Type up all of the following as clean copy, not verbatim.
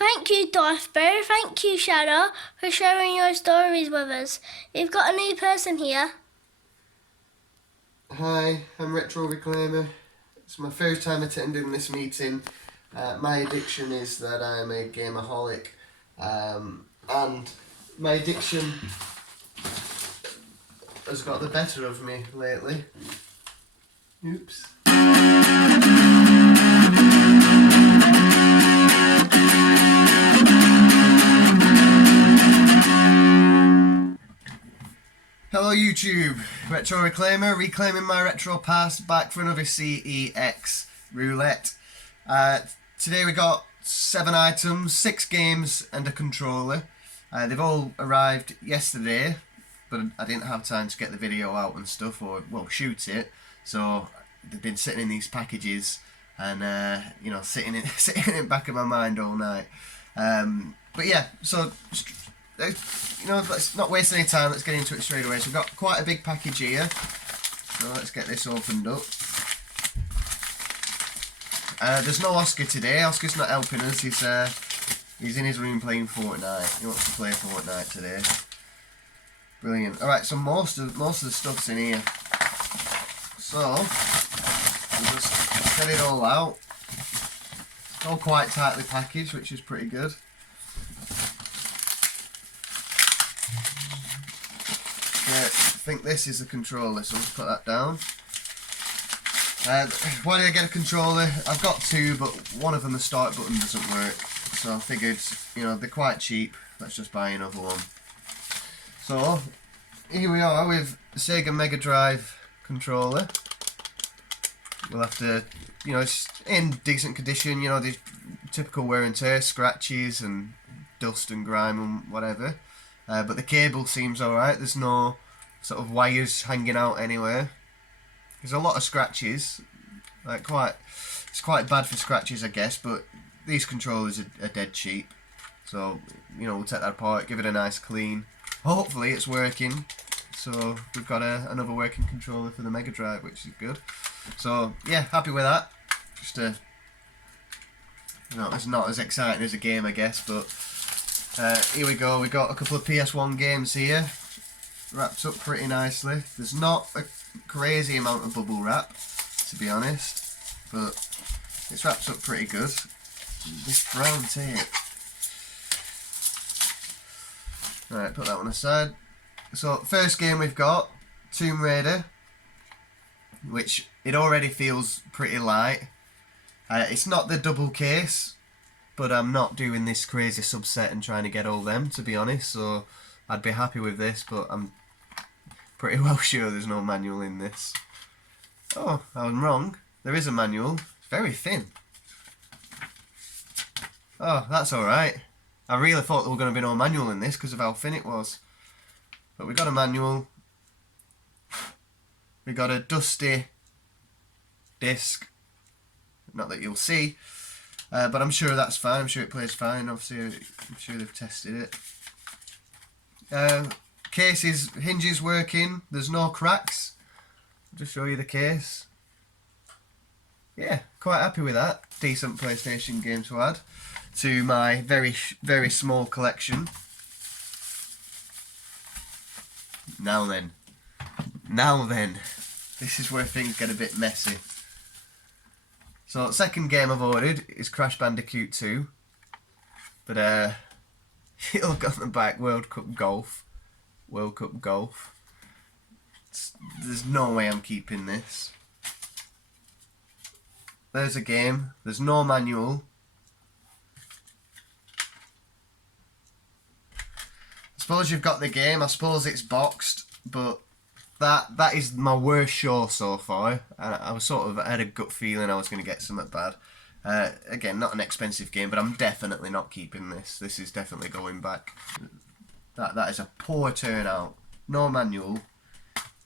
Thank you, Darth Bear. Thank you, Shadow, for sharing your stories with us. We've got a new person here. Hi, I'm Retro Reclaimer. It's my first time attending this meeting. My addiction is that I'm a gameaholic, and my addiction has got the better of me lately. Oops. Hello YouTube, Retro Reclaimer, reclaiming my retro past, back for another CEX roulette. Today we got 7 items, 6 games and a controller. They've all arrived yesterday, but I didn't have time to get the video out and stuff, or well, shoot it. So they've been sitting in these packages and sitting in the back of my mind all night. But yeah, so let's not waste any time, let's get into it straight away. So we've got quite a big package here, so let's get this opened up. There's no Oscar today. Oscar's not helping us. He's in his room playing Fortnite. He wants to play Fortnite today. Brilliant. Alright, so most of the stuff's in here. So we'll just get it all out. It's all quite tightly packaged, which is pretty good. I think this is the controller, so let's put that down. Why did I get a controller? I've got 2, but one of them, the start button, doesn't work. So I figured, they're quite cheap. Let's just buy another one. So here we are with the Sega Mega Drive controller. We'll have to, it's in decent condition. The typical wear and tear, scratches and dust and grime and whatever. But the cable seems alright. There's no sort of wires hanging out anywhere. There's a lot of scratches. It's quite bad for scratches, I guess. But these controllers are dead cheap. So we'll take that apart, give it a nice clean. Hopefully it's working. So we've got another working controller for the Mega Drive, which is good. So yeah, happy with that. Just it's not as exciting as a game, I guess, but. Here we go, we got a couple of PS1 games here, wrapped up pretty nicely. There's not a crazy amount of bubble wrap, to be honest, but it's wrapped up pretty good. This brown tape. Right, put that one aside. So, first game we've got, Tomb Raider, which it already feels pretty light. It's not the double case, but I'm not doing this crazy subset and trying to get all them, to be honest, so I'd be happy with this, but I'm pretty well sure there's no manual in this. Oh, I was wrong. There is a manual. It's very thin. Oh, that's alright. I really thought there were going to be no manual in this because of how thin it was. But we got a manual. We got a dusty disc. Not that you'll see. But I'm sure that's fine. I'm sure it plays fine. Obviously, I'm sure they've tested it. Cases, hinges working. There's no cracks. I'll just show you the case. Yeah, quite happy with that. Decent PlayStation game to add to my very, very small collection. Now then. This is where things get a bit messy. So, second game I've ordered is Crash Bandicoot 2. But, it'll look on the back, World Cup Golf. There's no way I'm keeping this. There's a game. There's no manual. I suppose you've got the game. I suppose it's boxed, but that is my worst show so far. I had a gut feeling I was going to get something bad. Again, not an expensive game, but I'm definitely not keeping this. This is definitely going back. That is a poor turnout. No manual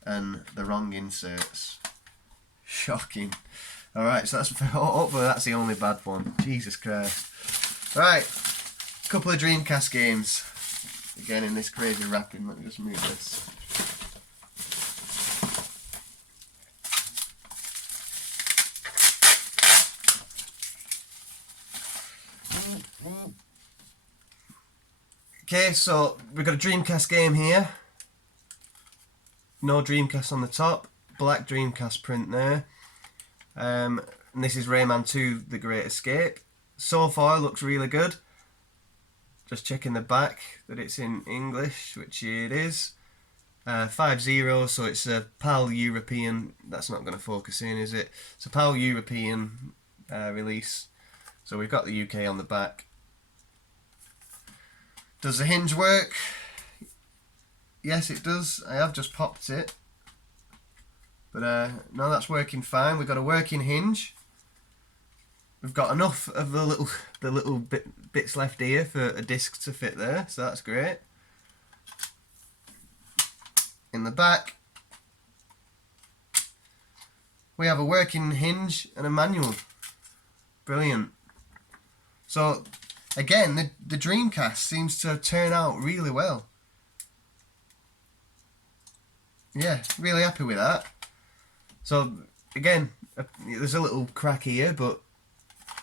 and the wrong inserts. Shocking. Alright, so hopefully that's the only bad one. Jesus Christ. Right, couple of Dreamcast games. Again in this crazy wrapping. Let me just move this. Okay, so we've got a Dreamcast game here. No Dreamcast on the top. Black Dreamcast print there. And this is Rayman 2: The Great Escape. So far, looks really good. Just checking the back that it's in English, which it is. 5.0, so it's a PAL European. That's not going to focus in, is it? It's a PAL European release. So we've got the UK on the back. Does the hinge work? Yes, it does. I have just popped it. But no, that's working fine. We've got a working hinge. We've got enough of the little bits left here for a disc to fit there, so that's great. In the back, we have a working hinge and a manual. Brilliant. So again, the Dreamcast seems to turn out really well. Yeah, really happy with that. So again, there's a little crack here, but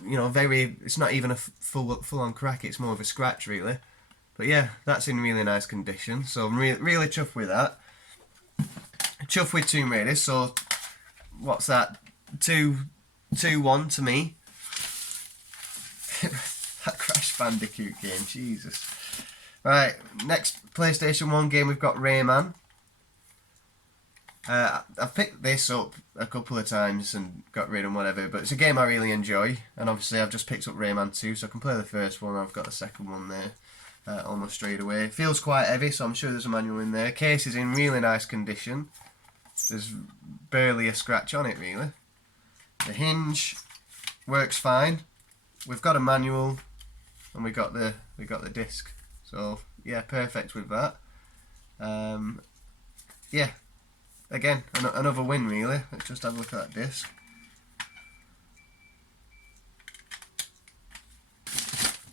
you know, it's not even a full-on crack. It's more of a scratch, really. But yeah, that's in really nice condition. So I'm really chuffed with that. Chuffed with Tomb Raider. So what's that? 2-1 to me. That Crash Bandicoot game, Jesus. Right, next PlayStation 1 game, we've got Rayman. I've picked this up a couple of times and got rid and whatever, but it's a game I really enjoy, and obviously I've just picked up Rayman 2, so I can play the first one. I've got the second one there almost straight away. It feels quite heavy, so I'm sure there's a manual in there. Case is in really nice condition. There's barely a scratch on it, really. The hinge works fine. We've got a manual, and we got the disc. So yeah, perfect with that. Yeah. Again, another win, really. Let's just have a look at that disc.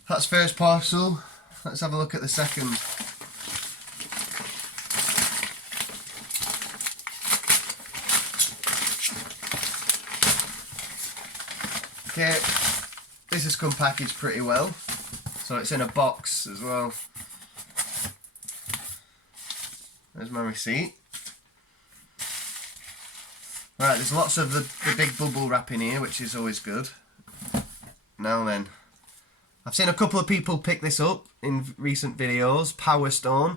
That's first parcel. Let's have a look at the second. Okay, this has come packaged pretty well. So it's in a box as well. There's my receipt. Right, there's lots of the big bubble wrap in here, which is always good. Now then, I've seen a couple of people pick this up in recent videos, Power Stone.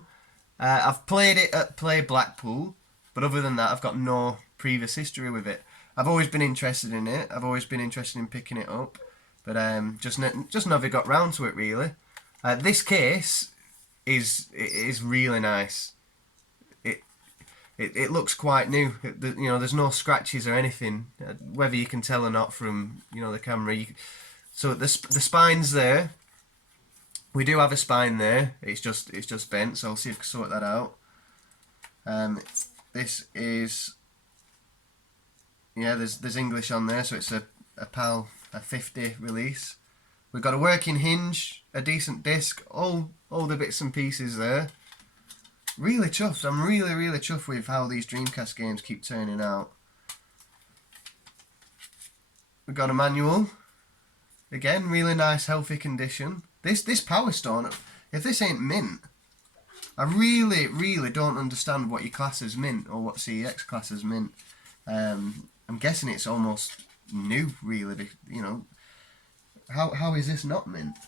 I've played it at Play Blackpool, but other than that, I've got no previous history with it. I've always been interested in it. I've always been interested in picking it up, but just never got round to it, really. This case is really nice. It looks quite new. You know, there's no scratches or anything, whether you can tell or not from, you know, the camera. So the spine's there. We do have a spine there. It's just bent. So I'll see if I can sort that out. This is, yeah, there's English on there, so it's a PAL 50 release. We've got a working hinge, a decent disc, all the bits and pieces there. Really chuffed. I'm really chuffed with how these Dreamcast games keep turning out. We've got a manual. Again, really nice, healthy condition. This Power Stone, if this ain't mint, I really don't understand what you class as mint or what CEX class as mint. I'm guessing it's almost new, really. You know, how is this not mint?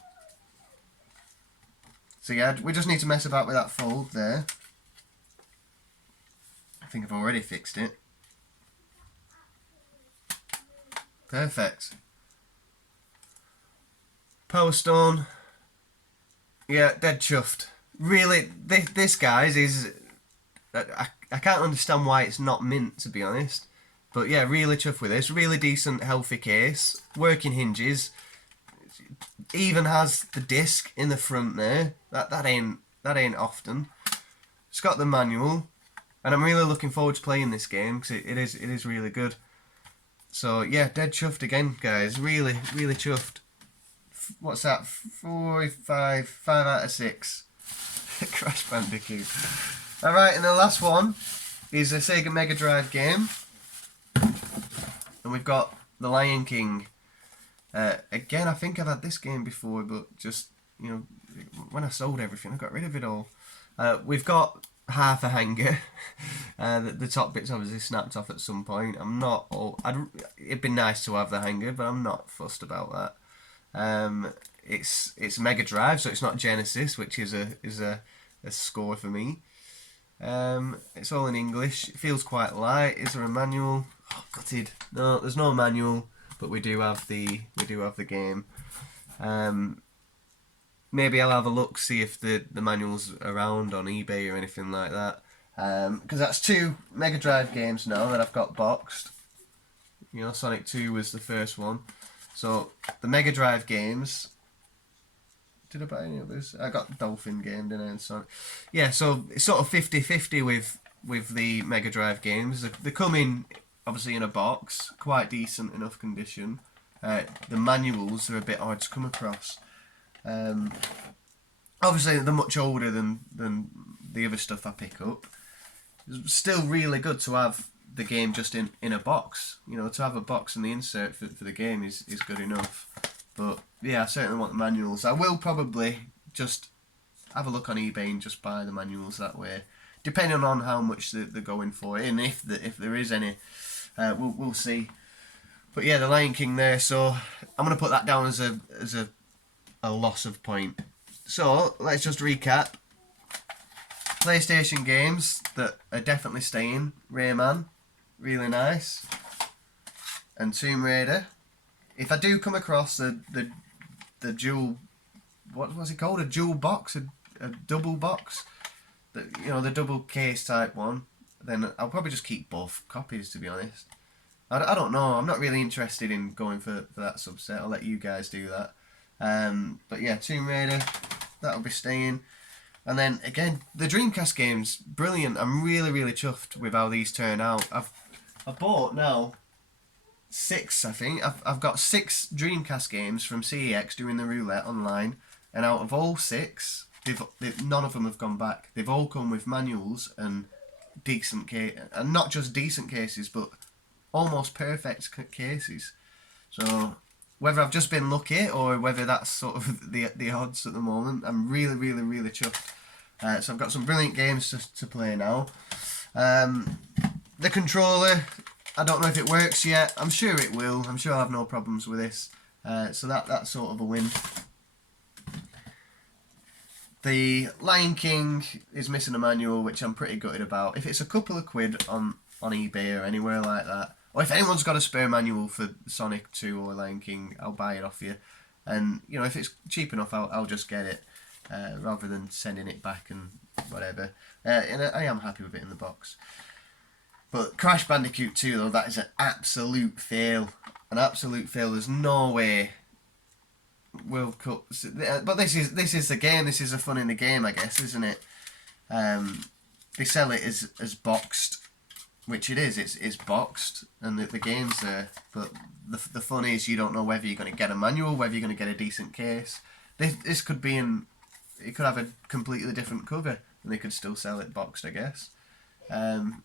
So yeah, we just need to mess about with that fold there. I think I've already fixed it. Perfect. Power Stone. Yeah, dead chuffed. Really, this guys is... I can't understand why it's not mint, to be honest. But yeah, really chuffed with this. Really decent, healthy case. Working hinges. Even has the disc in the front there. That ain't often. It's got the manual, and I'm really looking forward to playing this game because it is really good. So yeah, dead chuffed again, guys. Really chuffed. What's that? 5 out of 6. Crash Bandicoot. All right, and the last one is a Sega Mega Drive game, and we've got The Lion King. Again, I think I've had this game before, but just you know, when I sold everything, I got rid of it all. We've got half a hanger. The top bit's obviously snapped off at some point. I'm not. It'd be nice to have the hanger, but I'm not fussed about that. It's Mega Drive, so it's not Genesis, which is a score for me. It's all in English. It feels quite light. Is there a manual? Oh, gutted. No, there's no manual, but we do have the game. Maybe I'll have a look, see if the manual's around on eBay or anything like that. Because that's 2 Mega Drive games now that I've got boxed. You know, Sonic 2 was the first one. So the Mega Drive games. Did I buy any others? I got Dolphin game, didn't I? And Sonic. Yeah, so it's sort of 50-50 with the Mega Drive games. They come in obviously in a box, quite decent enough condition. The manuals are a bit hard to come across. Obviously they're much older than the other stuff I pick up. It's still really good to have the game just in a box. You know, to have a box and the insert for the game is good enough. But yeah, I certainly want the manuals. I will probably just have a look on eBay and just buy the manuals that way, depending on how much they're going for, and if there is any. We'll see. But yeah, the Lion King there. So I'm gonna put that down as a loss of point. So let's just recap. PlayStation games that are definitely staying: Rayman, really nice, and Tomb Raider. If I do come across the dual, what was it called? A dual box, a double box, the double case type one, then I'll probably just keep both copies, to be honest. I don't know. I'm not really interested in going for that subset. I'll let you guys do that. But yeah, Tomb Raider, that'll be staying. And then again, the Dreamcast games, brilliant. I'm really chuffed with how these turn out. I've bought now 6, I think. I've got 6 Dreamcast games from CEX doing the roulette online, and out of all 6, none of them have gone back. They've all come with manuals and decent and not just decent cases, but almost perfect cases. So whether I've just been lucky or whether that's sort of the odds at the moment, I'm really chuffed. So I've got some brilliant games to play now. The controller, I don't know if it works yet. I'm sure it will. I'm sure I'll have no problems with this. So that's sort of a win. The Lion King is missing a manual, which I'm pretty gutted about. If it's a couple of quid on eBay or anywhere like that, or if anyone's got a spare manual for Sonic 2 or Lion King, I'll buy it off you. And you know, if it's cheap enough, I'll just get it, rather than sending it back and whatever. And I am happy with it in the box. But Crash Bandicoot 2, though, that is an absolute fail. An absolute fail. There's no way World Cup. But this is the game. This is the fun in the game, I guess, isn't it? They sell it as boxed, which it is. It's boxed, and the game's there. But the fun is you don't know whether you're going to get a manual, whether you're going to get a decent case. This could be it could have a completely different cover, and they could still sell it boxed, I guess.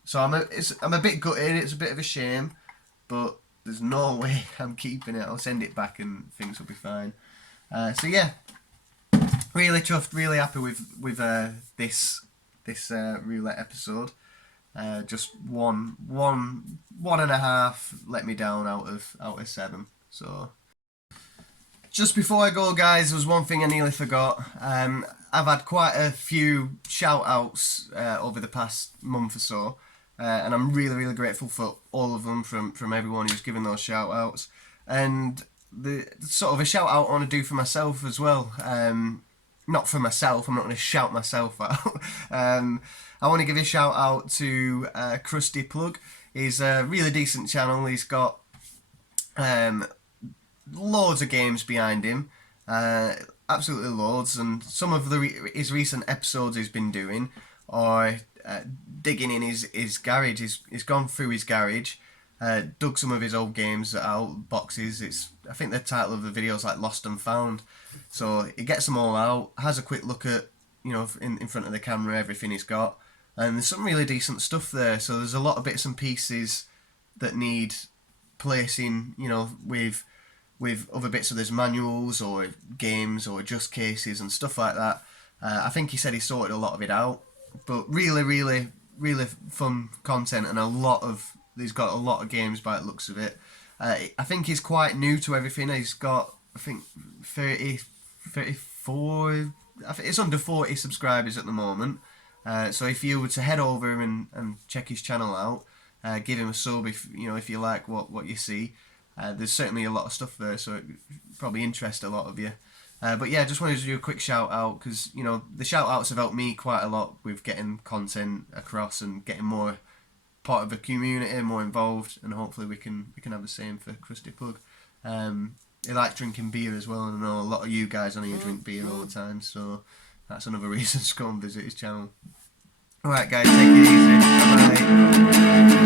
So I'm a bit gutted. It's a bit of a shame, but there's no way I'm keeping it. I'll send it back and things will be fine. So yeah, really chuffed, really happy with this roulette episode. Just one and a half let me down out of 7. So just before I go, guys, there was one thing I nearly forgot. I've had quite a few shout outs over the past month or so, and I'm really grateful for all of them from everyone who's given those shout outs. And the sort of a shout out I want to do for myself as well. Not for myself, I'm not going to shout myself out. I want to give a shout out to Krusty Plug. He's a really decent channel. He's got loads of games behind him, absolutely loads, and some of his recent episodes he's been doing are digging in his garage. He's gone through his garage, dug some of his old games out, boxes. I think the title of the video is like Lost and Found. So he gets them all out, has a quick look at, you know, in front of the camera, everything he's got, and there's some really decent stuff there. So there's a lot of bits and pieces that need placing, you know, with with other bits of his manuals or games or just cases and stuff like that. I think he said he sorted a lot of it out, but really fun content, and he's got a lot of games by the looks of it. I think he's quite new to everything. He's got, I think, 34, I think it's under 40 subscribers at the moment. So if you were to head over and check his channel out, give him a sub if you like what you see. There's certainly a lot of stuff there, so it probably interests a lot of you. But yeah, just wanted to do a quick shout out because the shout outs have helped me quite a lot with getting content across and getting more part of the community, more involved, and hopefully we can have the same for Krusty Pug. He likes drinking beer as well, and I know a lot of you guys on here drink beer all the time, so that's another reason to go and visit his channel. Alright guys, take it easy. Bye.